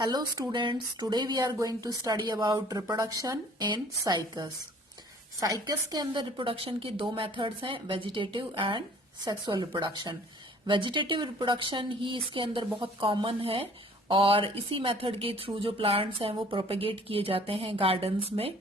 Hello students, today we are going to study about reproduction in cycas. Cycas के अंदर reproduction की दो methods हैं, vegetative and sexual reproduction. Vegetative reproduction ही इसके अंदर बहुत कॉमन है और इसी मेथड के थ्रू जो प्लांट्स हैं वो प्रोपेगेट किए जाते हैं गार्डन्स में.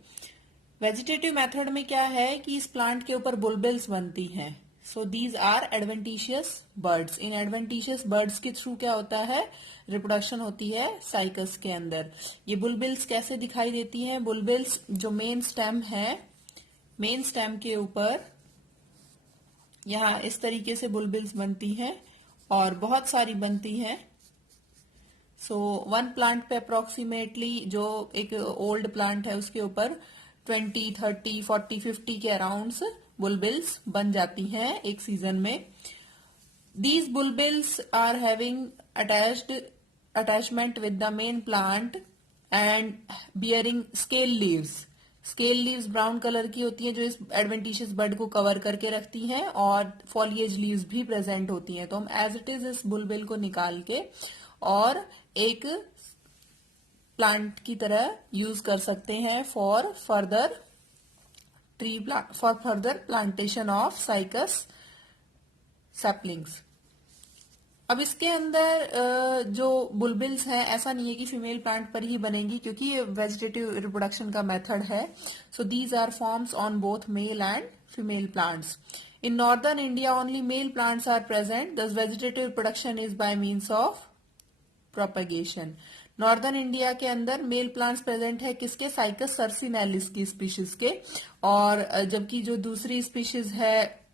वेजिटेटिव मेथड में क्या है कि इस प्लांट के ऊपर बुलबिल्स बनती हैं. So these are adventitious birds. In adventitious birds के थ्रू क्या होता है, रिप्रोडक्शन होती है साइकस के अंदर. ये बुलबिल्स कैसे दिखाई देती हैं? बुलबिल्स जो मेन स्टेम है, मेन स्टेम के ऊपर यहां इस तरीके से बुलबिल्स बनती हैं और बहुत सारी बनती हैं. सो वन प्लांट पे अप्रोक्सीमेटली जो एक ओल्ड प्लांट है उसके ऊपर 20, 30, 40, 50 के अराउंड बुलबिल्स बन जाती हैं एक सीजन में. These bulbils are having attachment with the main plant and bearing scale leaves. Scale leaves brown colour की होती हैं जो इस एडवेंटिशियस बर्ड को कवर करके रखती हैं और फॉलिएज लीव्स भी प्रेजेंट होती हैं. तो हम एज इट इज इस बुलबिल को निकाल के और एक प्लांट की तरह यूज कर सकते हैं for further plantation of cycas saplings. अब इसके अंदर जो बुलबिल्स हैं ऐसा नहीं है कि फीमेल प्लांट पर ही बनेंगी क्योंकि ये वेजिटेटिव रिप्रोडक्शन का मेथड है. So these are forms on both male and female plants. In northern India only male plants are present. This vegetative reproduction is by means of propagation. Northern India के अंदर mail plants present है किसके? Cycas सर्सिनेलिस की species के. और जबकि जो दूसरी स्पीशीज है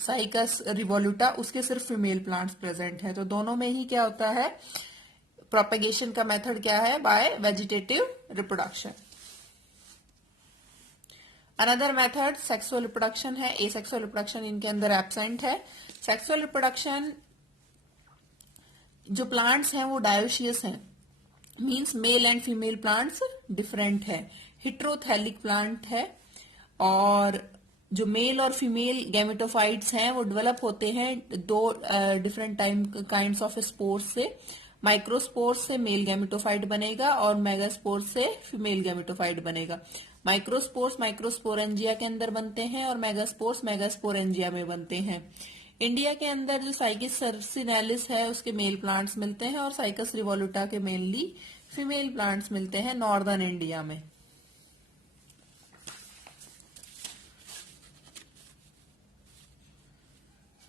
साइकस रिवोल्यूटा उसके सिर्फ फीमेल प्लांट्स प्रेजेंट है. तो दोनों में ही क्या होता है, प्रोपेगेशन का मेथड क्या है? Bye vegetative reproduction. Another method sexual reproduction है. एसेक्सुअल रिप्रोडक्शन इनके अंदर एब्सेंट है. सेक्सुअल रिप्रोडक्शन जो प्लांट्स हैं वो डायोशियस हैं, means male and female plants different है. हिट्रोथैलिक प्लांट है और जो मेल और फीमेल गैमेटोफाइट्स हैं वो डेवलप होते हैं दो डिफरेंट काइंड्स ऑफ स्पोर्स से. माइक्रोस्पोर्स से मेल गैमेटोफाइट बनेगा और मेगास्पोर्स से फीमेल गैमेटोफाइट बनेगा. माइक्रोस्पोर्स माइक्रोस्पोरेंजिया के अंदर बनते हैं और मेगास्पोर्स मेगास्पोरेंजिया में बनते हैं. इंडिया के अंदर जो साइकस सर्सिनेलिस है उसके मेल प्लांट्स मिलते हैं और साइकस रिवोल्यूटा के मेनली फीमेल प्लांट्स मिलते हैं नॉर्दर्न इंडिया में.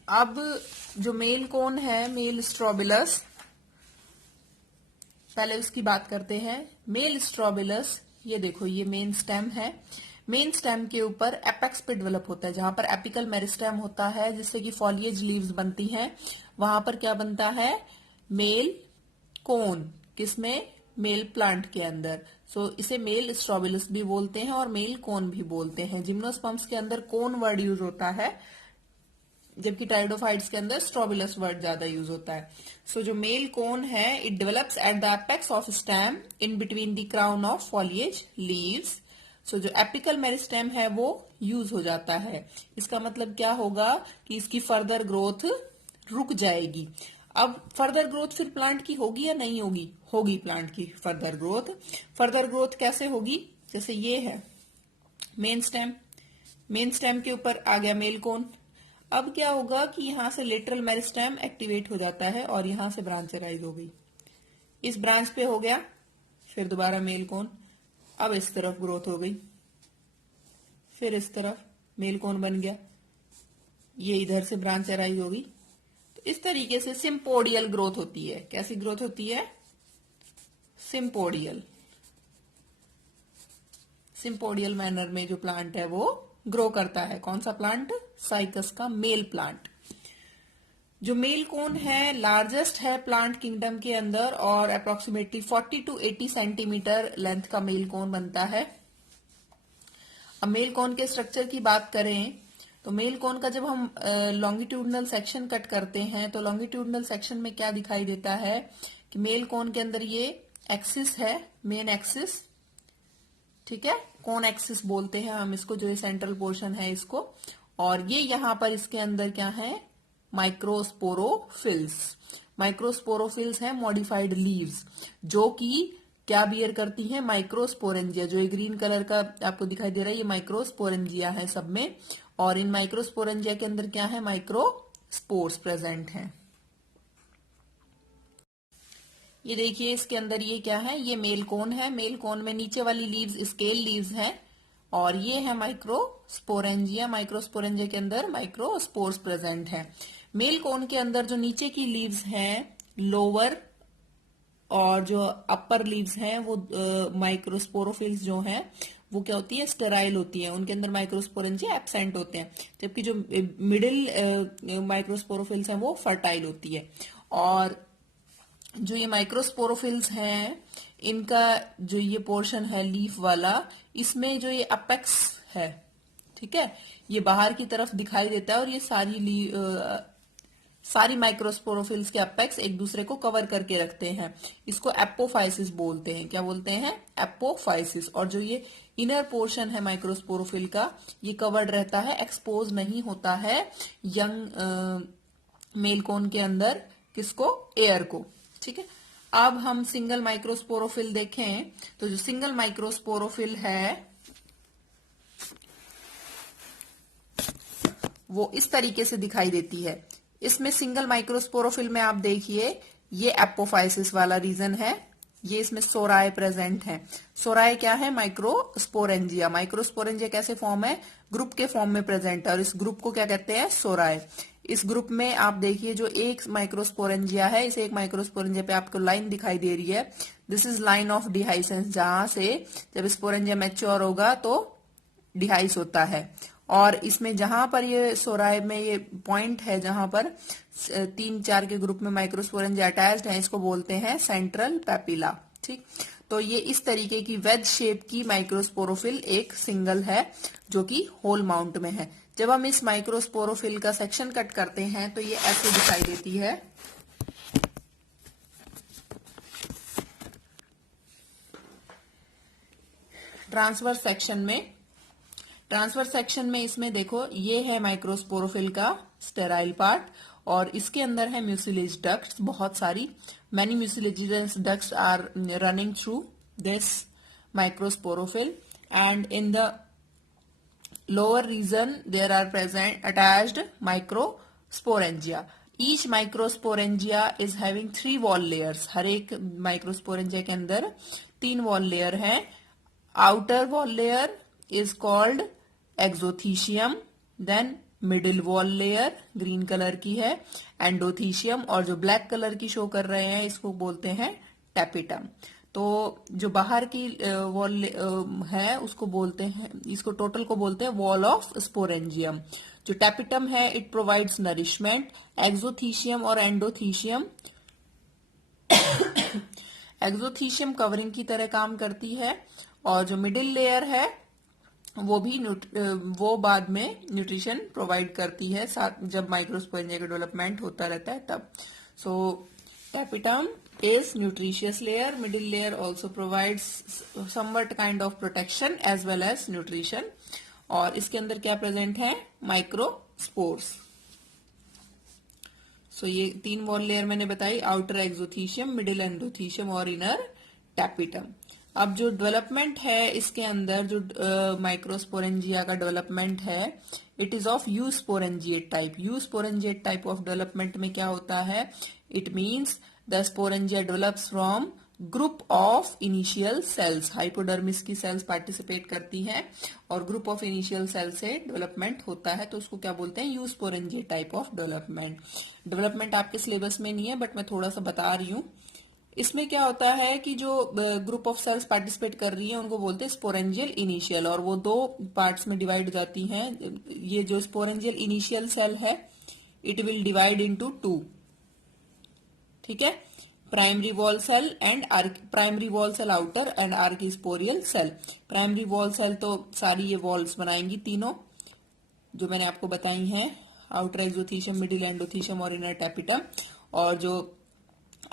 अब जो मेल कौन है, मेल स्ट्रोबिलस, पहले उसकी बात करते हैं. मेल स्ट्रोबिलस, ये देखो ये मेन स्टेम है. मेन स्टेम के ऊपर एपेक्स पे डेवलप होता है जहां पर एपिकल मेरिस्टेम होता है जिससे कि फॉलिएज लीव्स बनती हैं. वहां पर क्या बनता है? Male cone. किसमें? मेल प्लांट के अंदर. सो इसे मेल स्ट्रोबिलस भी बोलते हैं और मेल कोन भी बोलते हैं. जिम्नोस्पर्म्स के अंदर कोन वर्ड यूज होता है जबकि टाइडोफाइट्स के अंदर स्ट्रोबिलस वर्ड ज्यादा यूज होता है. सो जो मेल कोन है it develops at the apex of stem in between the crown of foliage leaves. So जो एपिकल मेरिस्टेम है वो यूज हो जाता है. इसका मतलब क्या होगा कि इसकी फर्दर ग्रोथ रुक जाएगी. अब फर्दर ग्रोथ फिर प्लांट की होगी या नहीं होगी? होगी प्लांट की फर्दर ग्रोथ. फर्दर ग्रोथ कैसे होगी? जैसे ये है मेन स्टेम, मेन स्टेम के ऊपर आ गया मेल कोन. अब क्या होगा कि यहां से लेटरल मेरिस्टेम एक्टिवेट हो जाता है और यहां से ब्रांच अराइज हो गई. इस ब्रांच पे हो गया, फिर दोबारा मेल कोन. अब इस तरफ ग्रोथ हो गई, फिर इस तरफ मेल कोन बन गया, ये इधर से ब्रांच अराइज होगी. तो इस तरीके से सिम्पोडियल ग्रोथ होती है. कैसी ग्रोथ होती है? सिम्पोडियल. सिम्पोडियल मैनर में जो प्लांट है वो ग्रो करता है. कौन सा प्लांट? साइकस का मेल प्लांट. जो मेल कोन है लार्जेस्ट है प्लांट किंगडम के अंदर और अप्रोक्सीमेटली 40 to 80 सेंटीमीटर लेंथ का मेल कोन बनता है. अब मेल कोन के स्ट्रक्चर की बात करें तो मेल कोन का जब हम लॉन्गिट्यूडनल सेक्शन कट करते हैं तो लॉन्गिट्यूडनल सेक्शन में क्या दिखाई देता है कि मेल कोन के अंदर ये एक्सिस है, मेन एक्सिस, ठीक है, कोन एक्सिस बोलते हैं हम इसको, जो ये सेंट्रल पोर्शन है इसको. और ये यहां पर इसके अंदर क्या है? माइक्रोस्पोरोफिल्स. माइक्रोस्पोरोफिल्स हैं मॉडिफाइड लीव्स, जो कि क्या बियर करती हैं, माइक्रोस्पोरेंजिया। जो ये ग्रीन कलर का आपको दिखाई दे रहा है ये माइक्रोस्पोरेंजिया है सब में, और इन माइक्रोस्पोरेंजिया के अंदर क्या है, माइक्रोस्पोर्स प्रेजेंट हैं। ये देखिए इसके अंदर ये क्या है, ये मेल कोन है। मेल कोन में नीचे वाली लीव्स स्केल लीव्स हैं, और ये है माइक्रोस्पोरेंजिया। माइक्रोस्पोरेंजिया के अंदर माइक्रोस्पोर्स प्रेजेंट है। मेल कोन के अंदर जो नीचे की लीव्स हैं लोअर, और जो अपर लीव्स हैं वो माइक्रोस्पोरोफिल्स जो हैं वो क्या होती है, स्टेराइल होती है, उनके अंदर माइक्रोस्पोरेंजिया एब्सेंट होते हैं। जबकि जो मिडिल माइक्रोस्पोरोफिल्स हैं वो फर्टाइल होती है। और जो ये माइक्रोस्पोरोफिल्स हैं इनका जो ये पोर्शन है लीफ वाला, इसमें जो ये अपेक्स है, ठीक है, ये बाहर की तरफ दिखाई देता है, और ये सारी माइक्रोस्पोरोफिल्स के अपेक्स एक दूसरे को कवर करके रखते हैं। इसको एपोफाइसिस बोलते हैं। क्या बोलते हैं, एपोफाइसिस। और जो ये इनर पोर्शन है माइक्रोस्पोरोफिल का, ये कवर्ड रहता है, एक्सपोज नहीं होता है यंग मेल कोन के अंदर, किसको, एयर को, ठीक है। अब हम सिंगल माइक्रोस्पोरोफिल देखें तो जो सिंगल माइक्रोस्पोरोफिल है वो इस तरीके से दिखाई देती है। इसमें सिंगल माइक्रोस्पोरोफिल में आप देखिए ये एपोफाइसिस वाला रीजन है, ये इसमें सोराय प्रेजेंट है। सोराय क्या है, माइक्रोस्पोरेंजिया। माइक्रोस्पोरेंजिया कैसे फॉर्म है, ग्रुप के फॉर्म में प्रेजेंट है, और इस ग्रुप को क्या कहते हैं, सोराय। इस ग्रुप में आप देखिए जो एक माइक्रोस्पोरेंजिया है, इसे एक माइक्रोस्पोरेंजिया पे आपको लाइन दिखाई दे रही है, दिस इज लाइन ऑफ डिहाइसेंस, जहां से जब स्पोरेंजिया मैच्योर होगा तो डिहाइस होता है। और इसमें जहां पर ये सोराय में ये पॉइंट है जहां पर 3-4 के ग्रुप में माइक्रोस्पोरेंजिया अटैच्ड है, इसको बोलते हैं सेंट्रल पेपिला, ठीक। तो ये इस तरीके की वेज शेप की माइक्रोस्पोरोफिल एक सिंगल है जो कि होल माउंट में है। जब हम इस माइक्रोस्पोरोफिल का सेक्शन कट करते हैं तो ये ऐसे दिखाई देती है। ट्रांसवर्स सेक्शन में इसमें देखो ये है माइक्रोस्पोरोफिल का स्टेराइल पार्ट, और इसके अंदर है म्यूसिलेज डक्ट्स, बहुत सारी, many mucilage ducts are running through this microsporophyll, and in the lower region there are present attached microsporangia. Each microsporangia is having 3 wall layers. हर एक माइक्रोस्पोरेंजिया के अंदर 3 वॉल लेयर हैं. Outer wall layer is called exothecium, then middle wall layer green colour की है endothecium, और जो black colour की show कर रहे हैं इसको बोलते हैं टैपिटम. तो जो बाहर की वॉल है उसको बोलते हैं, इसको टोटल को बोलते हैं वॉल ऑफ स्पोरेंजियम. जो टैपिटम है इट प्रोवाइड्स नरिशमेंट. एक्सोथीशियम और एंडोथीशियम एक्सोथीशियम कवरिंग की तरह काम करती है, और जो मिडिल लेयर है वो बाद में न्यूट्रिशन प्रोवाइड करती है साथ जब माइक्रोस्पोरेंजिया का डेवलपमेंट होता रहता है तब. सो tapetum is nutritious layer. Middle layer also provides somewhat kind of protection as well as nutrition. और इसके अंदर क्या प्रेजेंट है, माइक्रोस्पोर्स. सो ये 3 वॉल लेयर मैंने बताई, आउटर एक्सोथीशियम, मिडिल एंडोथीशियम और इनर टैपिटम. अब जो डेवलपमेंट है इसके अंदर, जो माइक्रोस्पोरेंजिया का डेवलपमेंट है, it is of eusporangiate type. Eusporangiate type of development में क्या होता है, it means the sporangia develops from group of initial cells. Hypodermis की सेल्स पार्टिसिपेट करती हैं और ग्रुप ऑफ इनिशियल सेल से डेवलपमेंट होता है, तो उसको क्या बोलते हैं, eusporangiate type of development. Development आपके सिलेबस में नहीं है बट मैं थोड़ा सा बता रही हूँ. इसमें क्या होता है कि जो ग्रुप ऑफ सेल्स पार्टिसिपेट कर रही हैं उनको बोलते हैं स्पोरेंजियल इनिशियल, और वो 2 पार्ट्स में डिवाइड जाती हैं. ये जो स्पोरेंजियल इनिशियल सेल है इट विल डिवाइड इनटू 2, ठीक है, primary wall cell and primary wall cell outer and archesporial cell. Primary wall cell तो सारी ये वॉल्स बनाएंगी तीनों जो मैंने आपको बताई हैं, आउटर एक्सोथीशियम, मिडिल एंडोथीशियम और इनर टैपिटम. और जो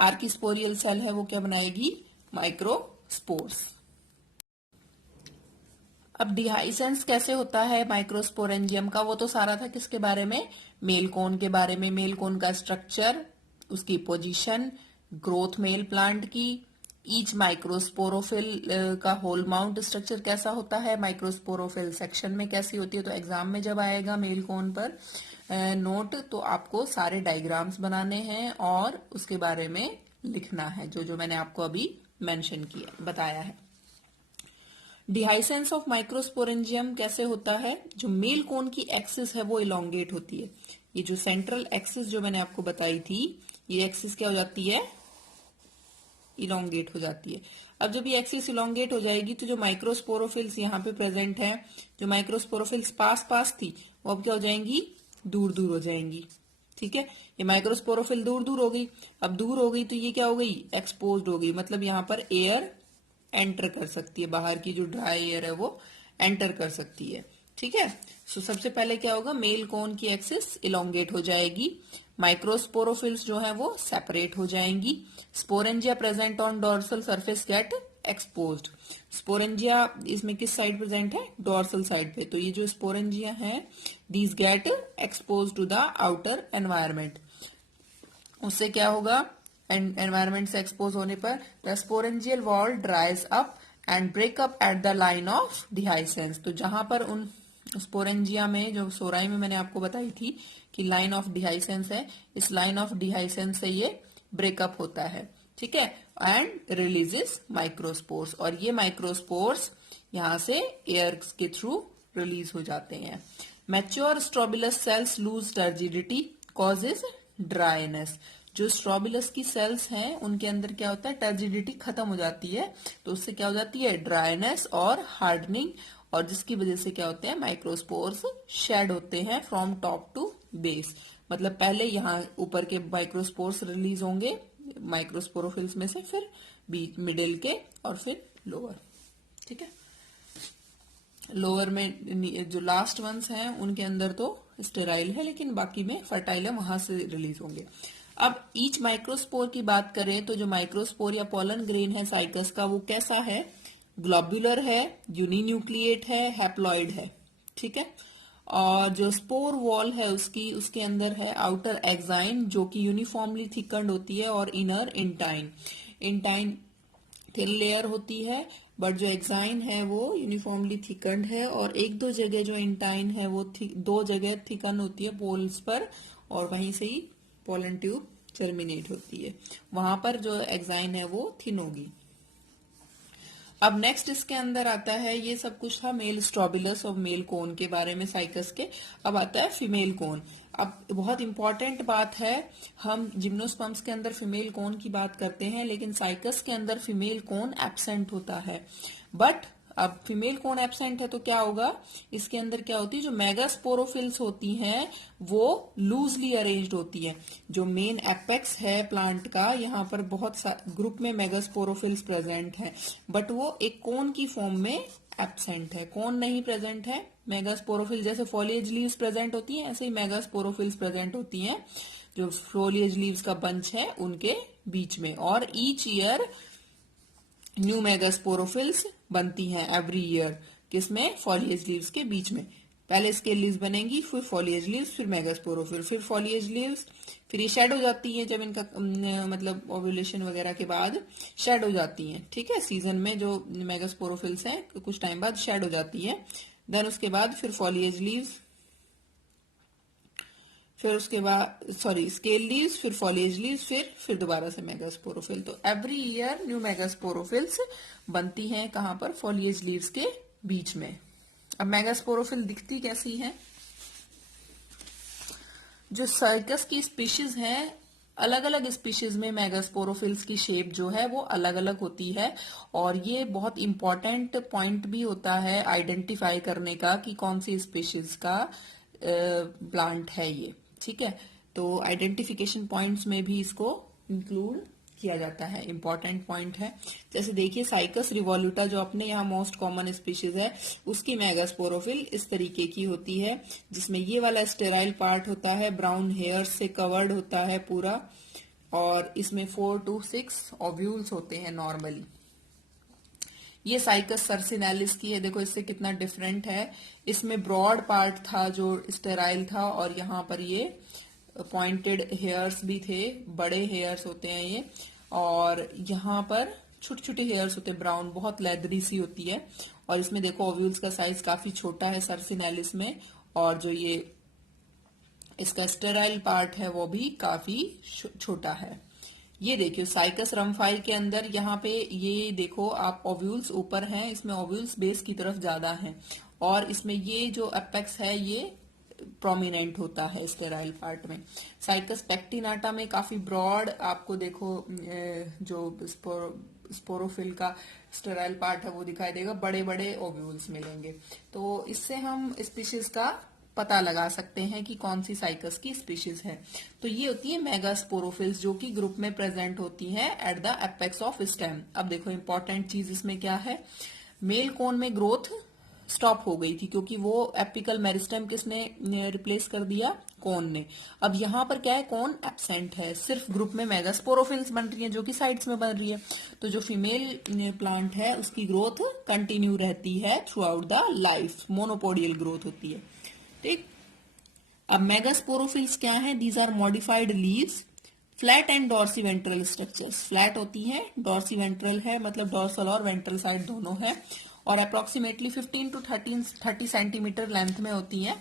आर्किस्पोरियल सेल है वो क्या बनाएगी, माइक्रोस्पोर्स. अब डिहाइसेंस कैसे होता है माइक्रोस्पोरेंजियम का, वो तो सारा था किसके बारे में, मेल कोन के बारे में. मेल कोन का स्ट्रक्चर, उसकी पोजीशन, ग्रोथ मेल प्लांट की, ईच माइक्रोस्पोरोफिल का होल माउंट स्ट्रक्चर कैसा होता है, माइक्रोस्पोरोफिल सेक्शन में कैसी होती है। तो एग्जाम में जब आएगा मेल कोन पर नोट, तो आपको सारे डायग्राम्स बनाने हैं और उसके बारे में लिखना है, जो जो मैंने आपको अभी मेंशन किया बताया है। डिहाइसेंस ऑफ माइक्रोस्पोरेंजियम कैसे होता है, जो मेल कोन की एक्सिस है वो इलोंगेट होती है। ये जो सेंट्रल एक्सिस जो मैंने आपको बताई थी, ये एक्सिस क्या हो जाती है, इलोंगेट हो जाती है। अब जब ये एक्सिस इलोंगेट हो जाएगी तो जो माइक्रोस्पोरोफिल्स यहाँ पे प्रेजेंट है, जो माइक्रोस्पोरोफिल्स पास पास थी, वो अब क्या हो जाएंगी, दूर दूर हो जाएंगी। ठीक है, ये माइक्रोस्पोरोफिल दूर दूर हो गई। अब दूर हो गई तो ये क्या हो गई, एक्सपोज्ड हो गई, मतलब यहाँ पर एयर एंटर कर सकती है, बाहर की जो ड्राई एयर है वो एंटर कर सकती है। ठीक है, सो सबसे पहले क्या होगा, मेल कोन की एक्सिस इलोंगेट हो जाएगी, माइक्रोस्पोरोफिल्स जो है वो सेपरेट हो जाएंगी, sporangia present on dorsal surface get exposed. Sporangia इसमें किस साइड प्रेजेंट है, डोर्सल साइड पे। तो ये जो स्पोरेंजिया है, these get expose to the outer environment. उससे क्या होगा, एनवायरमेंट से एक्सपोज होने पर the sporangial wall dries up and break up at the line of dehiscence. तो जहां पर उन स्पोरेंजिया में, जो सोराई में मैंने आपको बताई थी कि लाइन ऑफ डिहाइसेंस है, इस लाइन ऑफ डिहाइसेंस से ये ब्रेकअप होता है। ठीक है, एंड रिलीजेस माइक्रोस्पोर्स, और ये माइक्रोस्पोर्स यहां से एयर के थ्रू रिलीज हो जाते हैं। Mature strobilus cells lose turgidity causes dryness. जो स्ट्रोबिलस की सेल्स हैं उनके अंदर क्या होता है, टर्जिडिटी खत्म हो जाती है, तो उससे क्या हो जाती है, ड्राइनेस और हार्डनिंग, और जिसकी वजह से क्या होते हैं, माइक्रोस्पोर्स शेड होते हैं फ्रॉम टॉप टू बेस। मतलब पहले यहाँ ऊपर के माइक्रोस्पोर्स रिलीज होंगे माइक्रोस्पोरोफिल्स में से, फिर बीच मिडिल के, और फिर लोअर। ठीक है, लोअर में जो लास्ट वंस हैं उनके अंदर तो स्टेराइल है, लेकिन बाकी में फर्टाइल है, वहां से रिलीज होंगे। अब ईच माइक्रोस्पोर की बात करें तो जो माइक्रोस्पोर या पोलन ग्रेन है साइकस का, वो कैसा है, ग्लोब्यूलर है, यूनिन्यूक्लिएट है, हैप्लॉइड है। ठीक है, और जो स्पोर वॉल है उसकी, उसके अंदर है आउटर एक्साइन जो कि यूनिफॉर्मली थिकन्ड होती है, और inner intine. Intine thin layer होती है, बट जो एक्साइन है वो यूनिफॉर्मली थिकन्ड है, और एक दो जगह जो इंटाइन है वो दो जगह थिकन होती है पोल्स पर, और वहीं से ही पोलन ट्यूब टर्मिनेट होती है, वहां पर जो एक्साइन है वो थिन होगी। अब नेक्स्ट इसके अंदर आता है, ये सब कुछ था मेल स्ट्रोबिलस और मेल कोन के बारे में साइकस के। अब आता है फीमेल कोन। अब बहुत इंपॉर्टेंट बात है, हम जिम्नोस्पर्म्स के अंदर फीमेल कोन की बात करते हैं, लेकिन साइकस के अंदर फीमेल कोन एब्सेंट होता है। बट अब फीमेल कोन एब्सेंट है तो क्या होगा, इसके अंदर क्या होती है, जो मेगास्पोरोफिल्स होती हैं वो लूजली अरेंज्ड होती है। जो मेन एपेक्स है प्लांट का, यहाँ पर बहुत ग्रुप में मेगास्पोरोफिल्स प्रेजेंट है, बट वो एक कोन की फॉर्म में एब्सेंट है, कोन नहीं प्रेजेंट है। मेगास्पोरोफिल जैसे फॉलिएज लीव्स प्रेजेंट होती हैं, ऐसे ही मेगास्पोरोफिल्स प्रेजेंट होती हैं, जो फॉलिएज लीव्स का बंच है उनके बीच में। और ईच ईयर न्यू मेगास्पोरोफिल्स बनती हैं एवरी ईयर, किसमें, फॉलिएज लीव्स के बीच में। पहले स्केल लीव्स बनेंगी, फिर फॉलिएज लीव्स, फिर मेगास्पोरोफिल, फिर फॉलिएज लीव्स, फिर ये शेड हो जाती है जब इनका मतलब ओव्यूलेशन वगैरह के बाद शेड हो जाती हैं। ठीक है, सीजन में जो मेगास्पोरोफिल्स हैं कुछ टाइम बाद शेड हो जाती है, देन उसके बाद फिर फॉलिएज लीव्स, फिर उसके बाद स्केल लीव्स, फिर फॉलिएज लीव्स, फिर दोबारा से मेगास्पोरोफिल। तो एवरी ईयर न्यू मेगास्पोरोफिल्स बनती हैं, कहां पर, फॉलिएज लीव्स के बीच में। अब मेगास्पोरोफिल दिखती कैसी है, जो साइकस की स्पीशीज हैं, अलग अलग स्पीशीज में मेगास्पोरोफिल्स की शेप जो है वो अलग अलग होती है, और ये बहुत इंपॉर्टेंट पॉइंट भी होता है आइडेंटिफाई करने का कि कौन सी स्पीशीज का प्लांट है ये। ठीक है, तो आइडेंटिफिकेशन पॉइंट्स में भी इसको इंक्लूड किया जाता है, इंपॉर्टेंट पॉइंट है। जैसे देखिए साइकस रिवोल्यूटा जो अपने यहाँ मोस्ट कॉमन स्पीशीज है, उसकी मेगास्पोरोफिल इस तरीके की होती है, जिसमें ये वाला स्टेराइल पार्ट होता है, ब्राउन हेयर से कवर्ड होता है पूरा, और इसमें 4 to 6 ओव्यूल्स होते हैं नॉर्मली। ये साइकस सर्सिनेलिस की है, देखो इससे कितना डिफरेंट है। इसमें ब्रॉड पार्ट था जो स्टेराइल था, और यहाँ पर ये पॉइंटेड हेयर्स भी थे, बड़े हेयर्स होते हैं ये, और यहाँ पर छोटे छोटे हेयर्स होते हैं, ब्राउन, बहुत लेदरी सी होती है। और इसमें देखो ओव्यूल्स का साइज काफी छोटा है सर्सिनेलिस में, और जो ये इसका स्टेराइल पार्ट है वो भी काफी छोटा है। ये देखियो साइकस रम्फाई के अंदर यहाँ पे ये देखो आप ओव्यूल्स ऊपर हैं, इसमें ओव्यूल्स बेस की तरफ ज्यादा हैं, और इसमें ये जो एपेक्स है ये प्रोमिनेंट होता है स्टेराइल पार्ट में। साइकस पेक्टिनाटा में काफी ब्रॉड आपको देखो जो स्पोरोफिल का स्टेराइल पार्ट है वो दिखाई देगा, बड़े बड़े ओव्यूल्स मिलेंगे। तो इससे हम स्पीशीज का पता लगा सकते हैं कि कौन सी साइकस की स्पीशीज है। तो ये होती है मेगास्पोरोफिल्स, जो कि ग्रुप में प्रेजेंट होती हैं eight the apex of stem. अब देखो इंपॉर्टेंट चीज इसमें क्या है, मेल कोन में ग्रोथ स्टॉप हो गई थी क्योंकि वो एपिकल मेरिस्टेम किसने रिप्लेस कर दिया, कोन ने। अब यहाँ पर क्या है, कोन एब्सेंट है, सिर्फ ग्रुप में मेगास्पोरोफिल्स बन रही है जो कि साइड्स में बन रही है। तो जो फीमेल प्लांट है उसकी ग्रोथ कंटिन्यू रहती है throughout the life, monopodial growth होती है। ठीक, अब मेगास्पोरोफिल्स क्या है, these are modified leaves, flat and dorsi ventral structures, flat होती है, डॉर्सी वेंट्रल है, मतलब डॉर्सल और वेंट्रल साइड दोनों है, और अप्रोक्सीमेटली 15 टू 30 सेंटीमीटर लेंथ में होती है।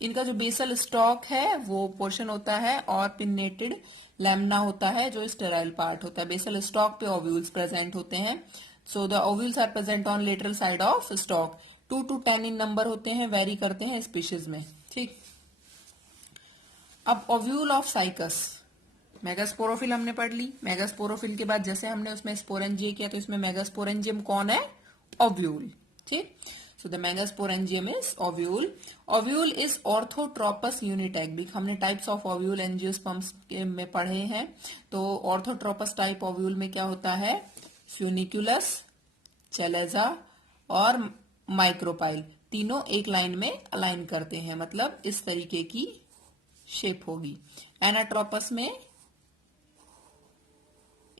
इनका जो बेसल स्टॉक है वो पोर्शन होता है, और पिन्नेटेड लैमिना होता है जो स्टेराइल पार्ट होता है। बेसल स्टॉक पे ओव्यूल्स प्रेजेंट होते हैं। So the ovules are present on lateral side of stalk, 2 to 10 in number होते हैं, वेरी करते हैं स्पीशीज में। ठीक, अब ओव्यूल ऑफ साइकस, मेगास्पोरोफिल हमने पढ़ ली। मेगास्पोरोफिल के बाद जैसे हमने उसमें स्पोरेंजिया किया, तो इसमें मेगास्पोरेंजियम कौन है, ओव्यूल। ठीक, so the megasporangium is ovule. Ovule is orthotropous unitegmic, हमने टाइप्स ऑफ ओव्यूल एंजियोस्पर्म्स में पढ़े हैं। तो ऑर्थोट्रोपस टाइप ओव्यूल में क्या होता है, फ्यूनिकुलस, चेलेजा और माइक्रोपाइल, तीनों एक लाइन में अलाइन करते हैं, मतलब इस तरीके की शेप होगी। एनाट्रोपस में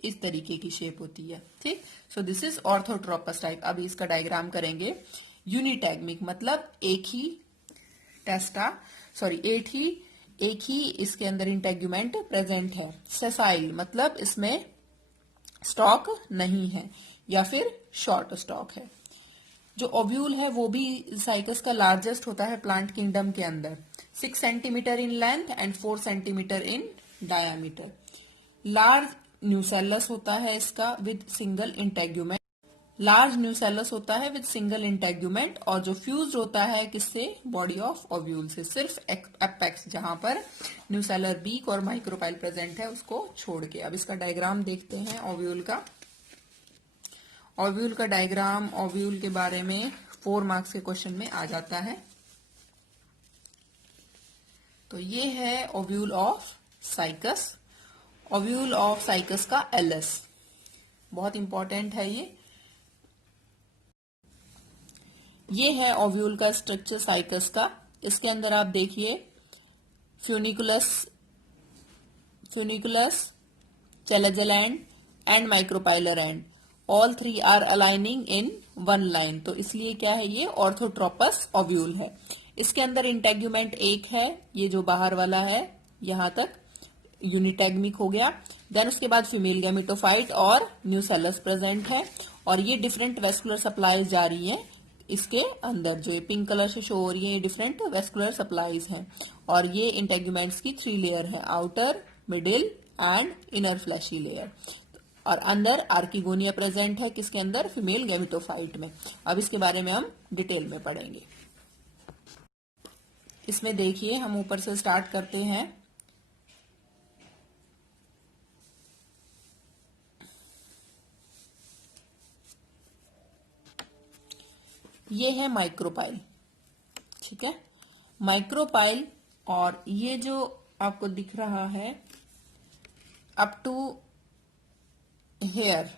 इस तरीके की शेप होती है। ठीक, सो दिस इज ऑर्थोट्रोपस टाइप। अभी इसका डायग्राम करेंगे। यूनिटैग्मिक मतलब एक ही इसके अंदर इंटेग्यूमेंट प्रेजेंट है। सेसाइल मतलब इसमें स्टॉक नहीं है या फिर शॉर्ट स्टॉक है। जो ओव्यूल है वो भी साइकस का लार्जेस्ट होता है प्लांट किंगडम के अंदर, 6 centimetre in length and 4 centimetre in diameter. Large nucellus होता है इसका with single integument, large nucellus होता है विद सिंगल इंटेग्यूमेंट, और जो फ्यूज होता है किससे, बॉडी ऑफ ओव्यूल से, सिर्फ एपेक्स जहां पर न्यूसेलर बीक और माइक्रोपाइल प्रेजेंट है उसको छोड़ के। अब इसका डायग्राम देखते हैं ओव्यूल का। ओव्यूल का डायग्राम, ओव्यूल के बारे में 4 मार्क्स के क्वेश्चन में आ जाता है। तो ये है ovule of cycas. Ovule of cycas का एलएस बहुत इंपॉर्टेंट है। ये है ओव्यूल का स्ट्रक्चर साइकस का। इसके अंदर आप देखिए funiculus, chalazal end and micropylar end, all 3 are aligning in 1 line. तो इसलिए क्या है, ये ऑर्थोट्रोपस ओव्यूल है। इसके अंदर इंटेग्यूमेंट एक है, ये जो बाहर वाला है यहां तक यूनिटैग्मिक हो गया। देन उसके बाद फीमेल गैमेटोफाइट और न्यूसेलस प्रेजेंट है, और ये डिफरेंट वेस्कुलर सप्लाईज जा रही है इसके अंदर। जो ये पिंक कलर से शो हो रही है ये डिफरेंट वेस्कुलर सप्लाईज हैं, और ये इंटेग्यूमेंट्स की 3 लेयर है, outer, middle and inner fleshy layer. और अंदर आर्किगोनिया प्रेजेंट है किसके अंदर, फीमेल गैमेटोफाइट में। अब इसके बारे में हम डिटेल में पढ़ेंगे। इसमें देखिए हम ऊपर से स्टार्ट करते हैं। ये है माइक्रोपाइल, ठीक है, माइक्रोपाइल। और ये जो आपको दिख रहा है अप टू हेयर,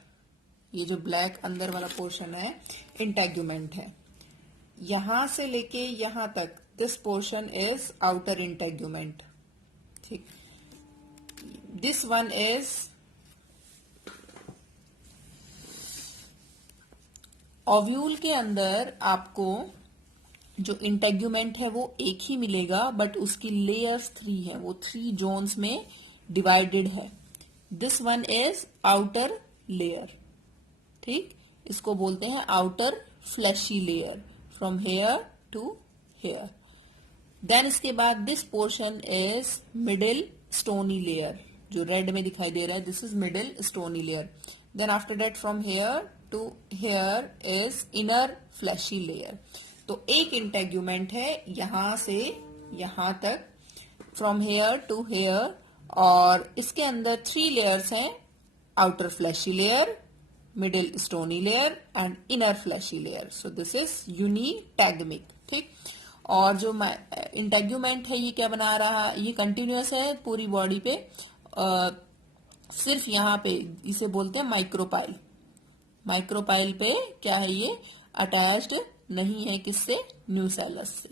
ये जो ब्लैक अंदर वाला पोर्शन है इंटेग्यूमेंट है, यहां से लेके यहां तक this portion is outer integument. ठीक, दिस वन इज ओव्यूल के अंदर आपको जो इंटेग्यूमेंट है वो एक ही मिलेगा, बट उसकी लेयर्स 3 है, वो 3 जोन्स में डिवाइडेड है। This one is outer layer, ठीक, इसको बोलते हैं outer fleshy layer, from here to here. Then इसके बाद this portion is middle stony layer, जो रेड में दिखाई दे रहा है, this is middle stony layer. Then after that from here to here is inner fleshy layer. तो एक इंटेग्यूमेंट है यहां से यहां तक, फ्रॉम हेयर टू हेयर, और इसके अंदर 3 लेयर्स हैं, outer fleshy layer, middle stony layer and inner fleshy layer. So this is unitegmic, ठीक। और जो इंटेग्यूमेंट है ये क्या बना रहा है, ये कंटिन्यूअस है पूरी बॉडी पे, सिर्फ यहाँ पे इसे बोलते हैं माइक्रोपाइल। माइक्रोपाइल पे क्या है, ये अटैच्ड नहीं है, किससे, न्यूसेलस से,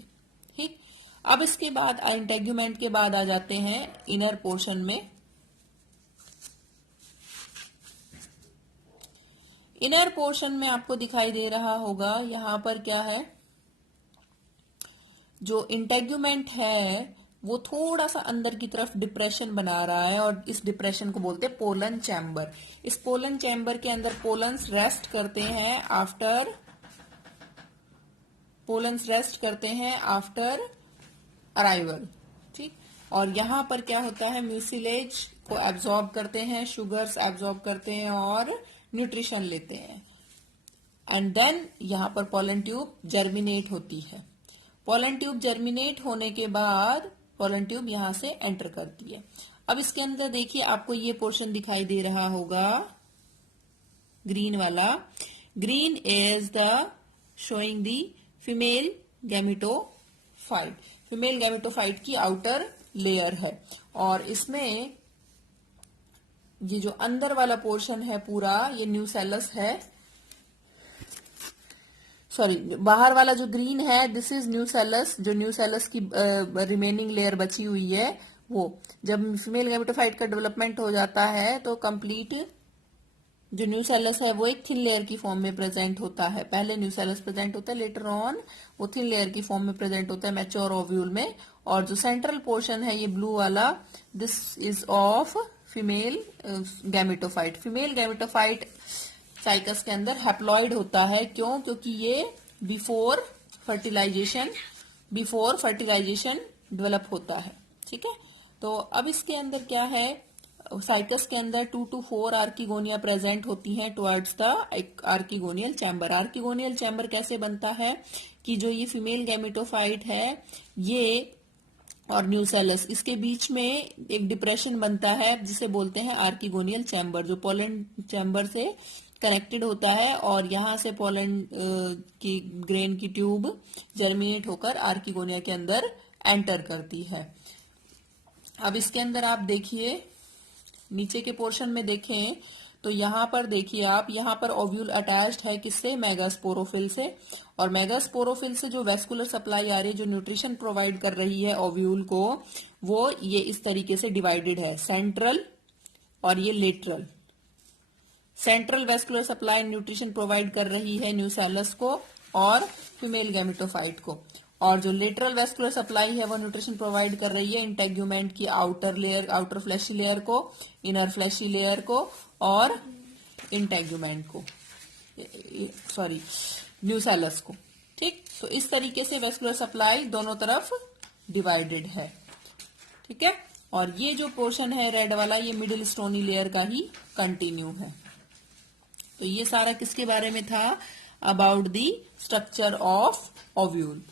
ठीक। अब इसके बाद इंटेग्यूमेंट के बाद आ जाते हैं इनर पोर्शन में। इनर पोर्शन में आपको दिखाई दे रहा होगा यहां पर क्या है, जो इंटेग्यूमेंट है वो थोड़ा सा अंदर की तरफ डिप्रेशन बना रहा है, और इस डिप्रेशन को बोलते हैं पोलन चैम्बर। इस पोलन चैम्बर के अंदर पोलन्स रेस्ट करते हैं आफ्टर अराइवल, ठीक। और यहां पर क्या होता है, म्यूसिलेज को एब्जॉर्ब करते हैं, शुगर्स एब्जॉर्ब करते हैं और न्यूट्रिशन लेते हैं, एंड देन यहां पर पोलन ट्यूब जर्मिनेट होती है। पोलन ट्यूब जर्मिनेट होने के बाद पोलन ट्यूब यहां से एंटर करती है। अब इसके अंदर देखिए आपको ये पोर्शन दिखाई दे रहा होगा, ग्रीन वाला। Green is the showing the female gametophyte, female gametophyte की आउटर लेयर है। और इसमें ये जो अंदर वाला पोर्शन है पूरा, ये न्यूसेलस है, सॉरी बाहर वाला जो ग्रीन है दिस इज न्यूसेलस। जो न्यूसेलस की रिमेनिंग लेयर बची हुई है, वो जब फीमेल गैमेटोफाइट का डेवलपमेंट हो जाता है तो कंप्लीट जो न्यूसेलस है वो एक थिन लेयर की फॉर्म में प्रेजेंट होता है। पहले न्यूसेलस प्रेजेंट होता है, लेटर ऑन वो थिन लेयर की फॉर्म में प्रेजेंट होता है मैच्योर ओव्यूल में। और जो सेंट्रल पोर्शन है ये ब्लू वाला, this is of female gametophyte. Female gametophyte cycas के अंदर हैप्लॉइड होता है, क्यों, क्योंकि ये बिफोर फर्टिलाइजेशन डेवलप होता है, ठीक है। तो अब इसके अंदर क्या है, साइकस के अंदर 2 to 4 आर्किगोनिया प्रेजेंट होती हैं towards the archegonial chamber. Archegonial chamber कैसे बनता है कि जो ये फीमेल गैमेटोफाइट है ये और न्यूसेलस, इसके बीच में एक डिप्रेशन बनता है जिसे बोलते हैं आर्किगोनियल चैम्बर, जो पोलन चैम्बर से कनेक्टेड होता है, और यहां से पोलन की ग्रेन की ट्यूब जर्मिनेट होकर आर्किगोनिया के अंदर एंटर करती है। अब इसके अंदर आप देखिए नीचे के पोर्शन में देखें तो यहां पर देखिए आप, यहां पर ओव्यूल अटैच्ड है किससे, मेगास्पोरोफिल से। और मेगास्पोरोफिल से जो वेस्कुलर सप्लाई आ रही है, जो न्यूट्रिशन प्रोवाइड कर रही है ओव्यूल को, वो ये इस तरीके से डिवाइडेड है, सेंट्रल और ये lateral. Central vascular supply nutrition provide कर रही है न्यूसेलस को और फीमेल गैमेटोफाइट को, और जो लेटरल वेस्कुलर सप्लाई है वो न्यूट्रिशन प्रोवाइड कर रही है इंटेग्यूमेंट की outer layer, outer fleshy layer को, इनर फ्लैशी लेयर को और इंटेग्यूमेंट को, सॉरी न्यूसेलस को, ठीक। तो इस तरीके से वेस्कुलर सप्लाई दोनों तरफ डिवाइडेड है, ठीक है। और ये जो पोर्शन है रेड वाला, ये मिडिल स्टोनी लेयर का ही कंटिन्यू है। तो ये सारा किसके बारे में था, about the structure of ovule.